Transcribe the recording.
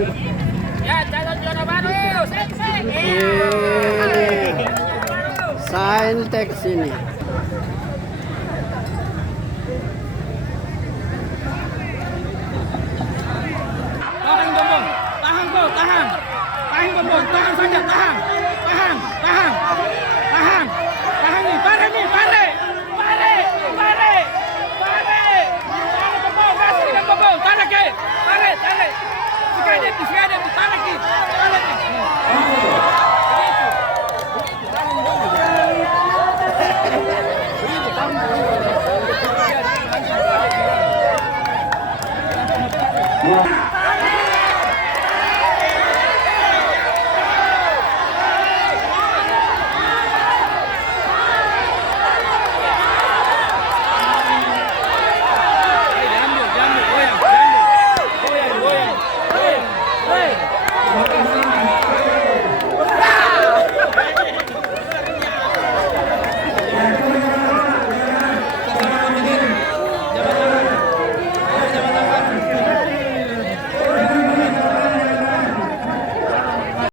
Ya, calon juara baru. Saintek sini. Tahan Bombong, tahan kau, tahan. Tahan Bombong, tahan saja, tahan. Tahan, tahan. Tahan. Tahan nih, pare nih, pare. Pare, pare. Pare. Tahan Bombong, kasih dengan Bombong. Tarik ke. Tarik, tarik. Sekali, sekali.